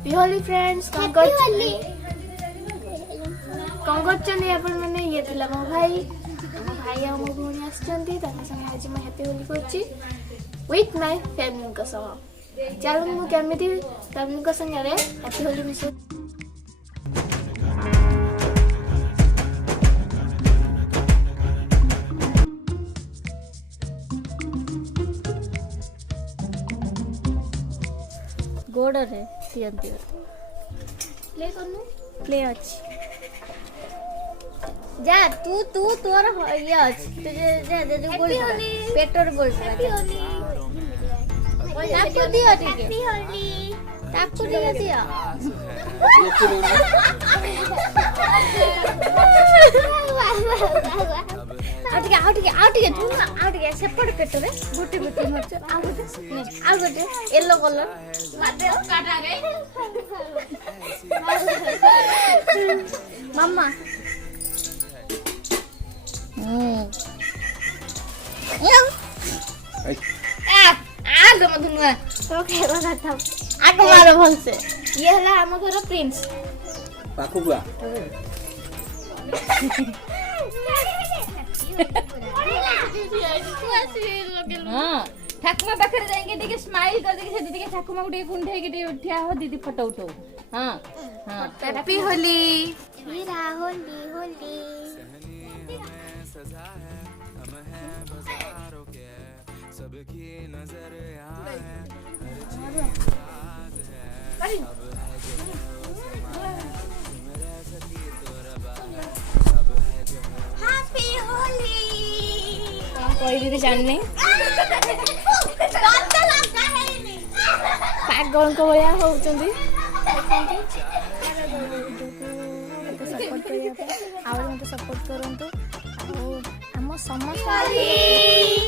happy Holi friends कौन करछनी अपन माने ये थिला मो भाई आ मो भौणी आछंती ताका संगे आज मैं हैप्पी होली करछि विथ माय फैमिली का संग चलो मु केमिति फैमिली का संगे रे हैप्पी होली मिस गोड़ रे तियंती प्ले करनु प्ले अछि जा तू तोर ये अछि तुझे जा बोल पेटर बोल ताकू दियो ठीक है ताकू दियो आउट सेपट पेटर गोटे गोटे मरछ आ गोटे येलो कलर मम्मा ये हला हम घर प्रिंस पाखुआ हां ठाकुमा पाखरे जाएंगे ठीक स्माइल कर देके से ठीक ठाकुमा को कुंठे के उठिया हो दीदी फोटो उठो हां हां हैप्पी होली मेरा होली होली सजा है हम हैं बाजारों के सबकी नजर आए हर चीज राज है अब है तुम रह सकी तो रबा अब है जो हैप्पी होली कोई भी जानने कौन लगता है नहीं पागल को भया होउचंदी सपोर्ट करिया आ मते सपोर्ट करंतु हम समस्त